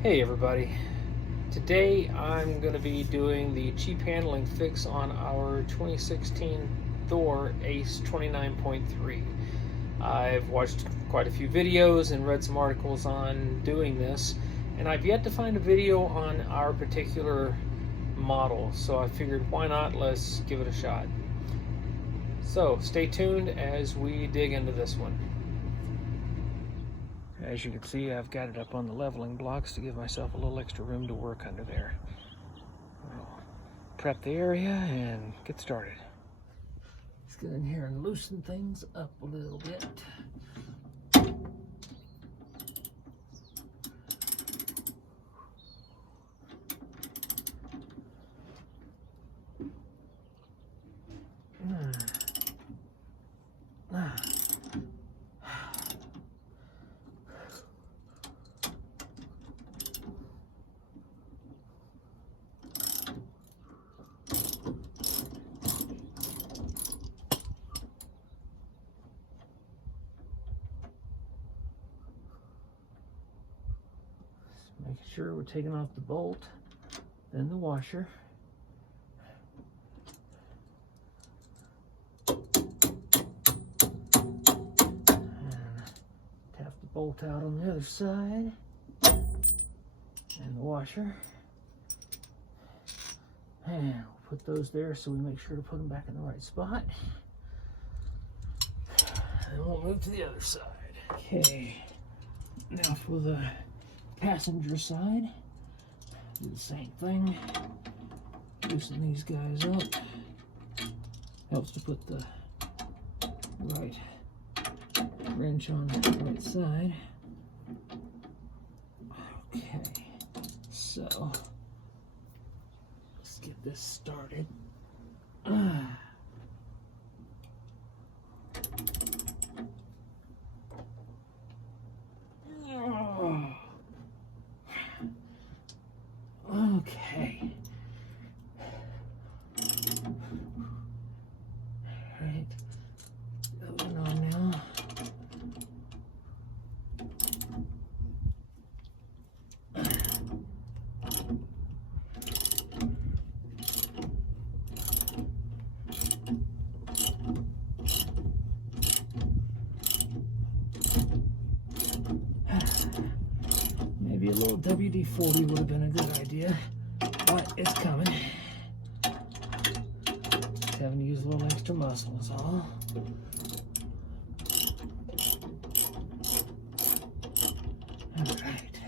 Hey everybody, today I'm going to be doing the cheap handling fix on our 2016 Thor Ace 29.3. I've watched quite a few videos and read some articles on doing this, and I've yet to find a video on our particular model, so I figured why not, let's give it a shot. So stay tuned as we dig into this one. As you can see, I've got it up on the leveling blocks to give myself a little extra room to work under there. I'll prep the area and get started. Let's get in here and loosen things up a little bit. Making sure we're taking off the bolt, then the washer. And tap the bolt out on the other side. And the washer. And we'll put those there so we make sure to put them back in the right spot. And we'll move to the other side. Okay, now for the passenger side, do the same thing. Loosen these guys up. Helps to put the right wrench on the right side. Okay, so let's get this started. Okay. Right. Going on now. Maybe a little WD-40 would have been a good idea, but it's coming. Just having to use a little extra muscle is all. All right.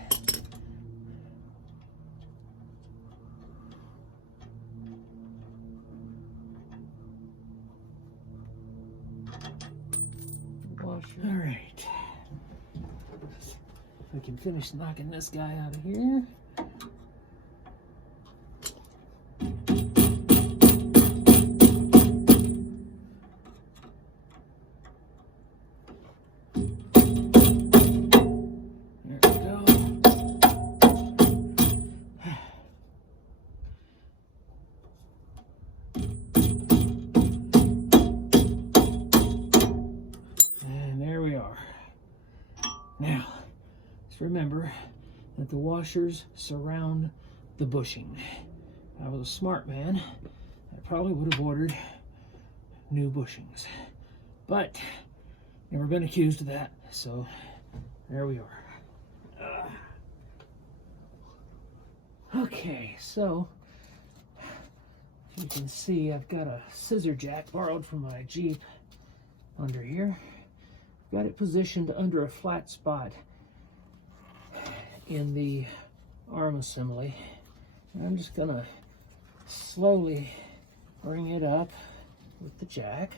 Washer. All right. We can finish knocking this guy out of here. There we go. And there we are. Now, remember that the washers surround the bushing. If I was a smart man, I probably would have ordered new bushings, but never been accused of that, so there we are. Okay, so as you can see, I've got a scissor jack borrowed from my Jeep under here. Got it positioned under a flat spot in the arm assembly. And I'm just gonna slowly bring it up with the jack,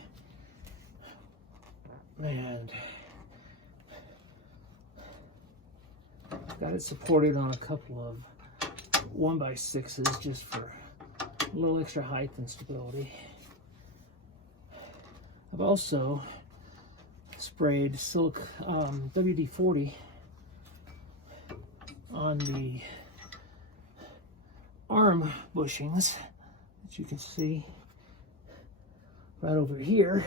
and got it supported on a couple of 1x6s just for a little extra height and stability. I've also sprayed silk WD-40 on the arm bushings that you can see right over here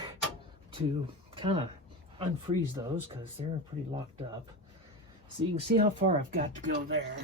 to kind of unfreeze those because they're pretty locked up. So you can see how far I've got to go there.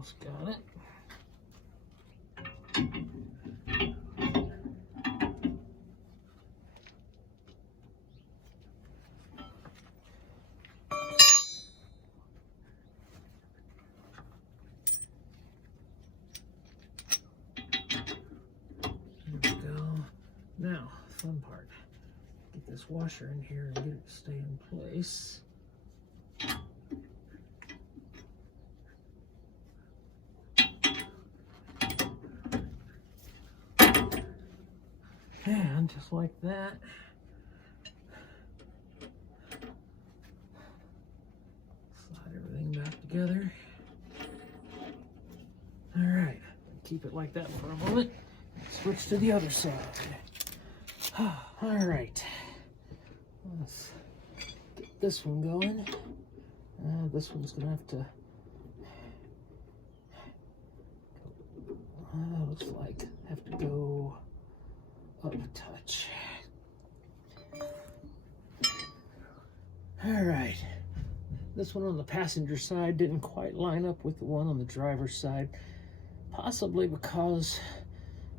Almost got it. There we go. Now, fun part. Get this washer in here and get it to stay in place. And just like that, slide everything back together. All right, keep it like that for a moment. Switch to the other side. All right, let's get this one going. This one's gonna have to, looks like have to go up a touch. All right, this one on the passenger side didn't quite line up with the one on the driver's side, possibly because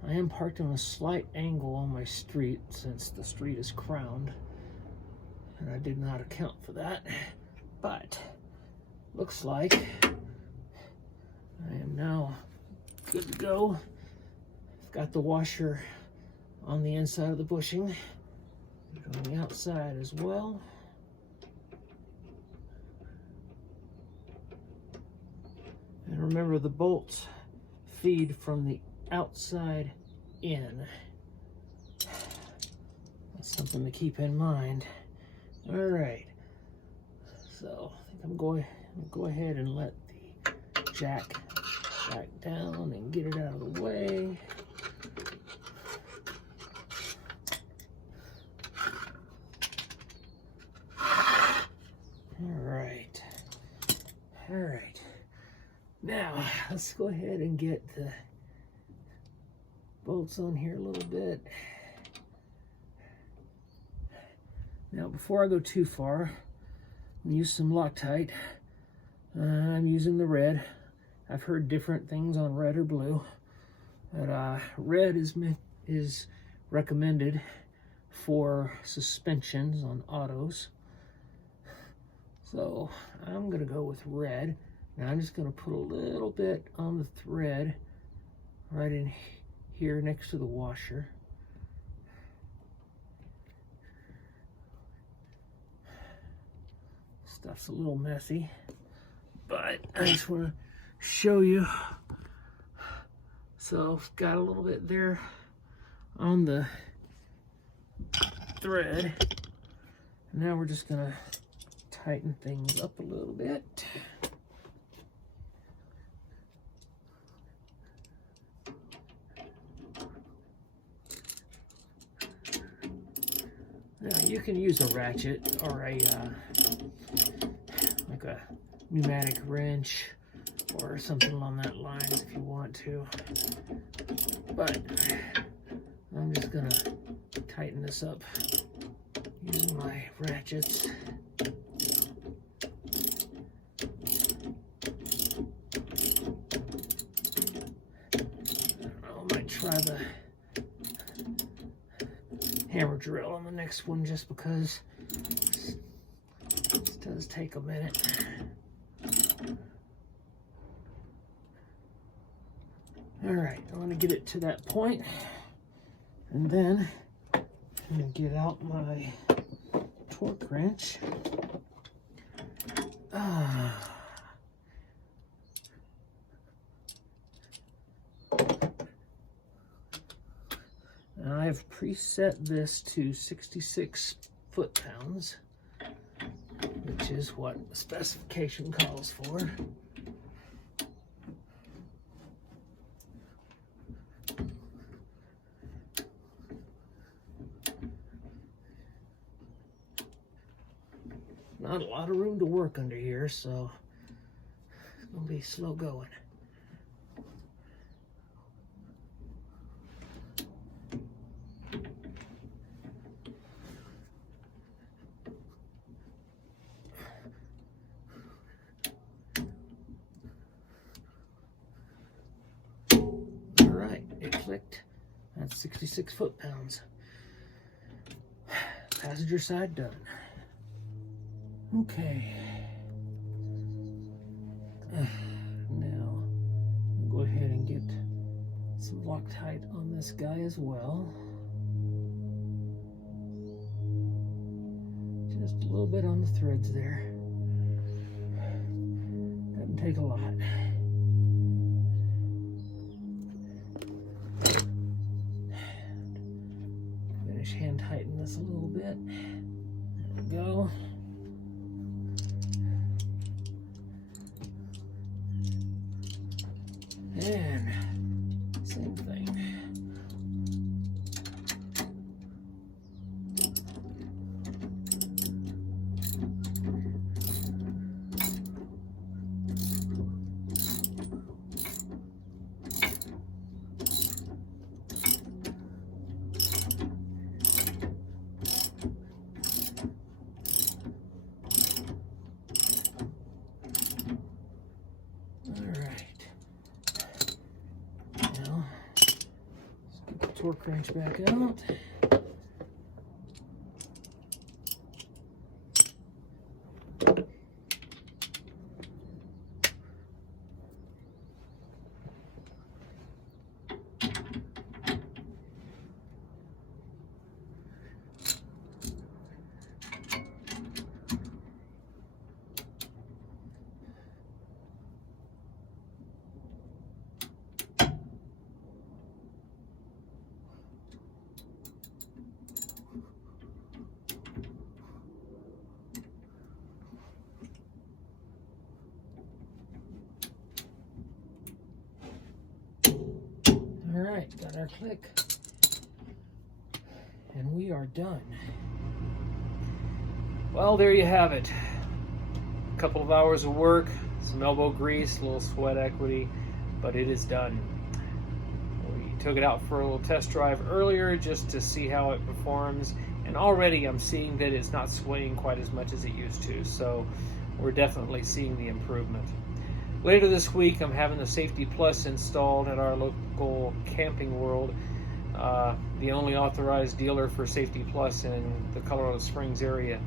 I am parked on a slight angle on my street since the street is crowned, and I did not account for that, but looks like I am now good to go. I've got the washer on the inside of the bushing, on the outside as well. And remember, the bolts feed from the outside in. That's something to keep in mind. All right, so I think I'm going to go ahead and let the jack back down and get it out of the way. All right. Now, let's go ahead and get the bolts on here a little bit. Now, before I go too far, I'm use some Loctite. I'm using the red. I've heard different things on red or blue, but red is recommended for suspensions on autos. So I'm gonna go with red. Now I'm just gonna put a little bit on the thread right in here next to the washer. Stuff's a little messy, but I just wanna show you. So I've got a little bit there on the thread. Now we're just gonna tighten things up a little bit. Now you can use a ratchet or a like a pneumatic wrench or something along that lines if you want to, but I'm just gonna tighten this up using my ratchets. I might try the hammer drill on the next one just because this does take a minute. All right, I want to get it to that point, and then I'm going to get out my torque wrench. And I've preset this to 66 foot-pounds, which is what the specification calls for. Not a lot of room to work under here, so it's gonna be slow going. clicked. That's 66 foot-pounds. Passenger side done. Okay. Now, we'll go ahead and get some Loctite on this guy as well. Just a little bit on the threads there. Doesn't take a lot. Finish hand tighten this a little bit. There we go. And same thing. Torque wrench back out. Alright, got our click, and we are done. Well, there you have it. A couple of hours of work, some elbow grease, a little sweat equity, but it is done. We took it out for a little test drive earlier just to see how it performs, and already I'm seeing that it's not swaying quite as much as it used to, so we're definitely seeing the improvement. Later this week, I'm having the Safety Plus installed at our local Camping World, the only authorized dealer for Safety Plus in the Colorado Springs area.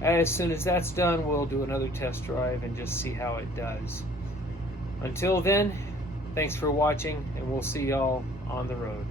As soon as that's done, we'll do another test drive and just see how it does. Until then, thanks for watching, and we'll see y'all on the road.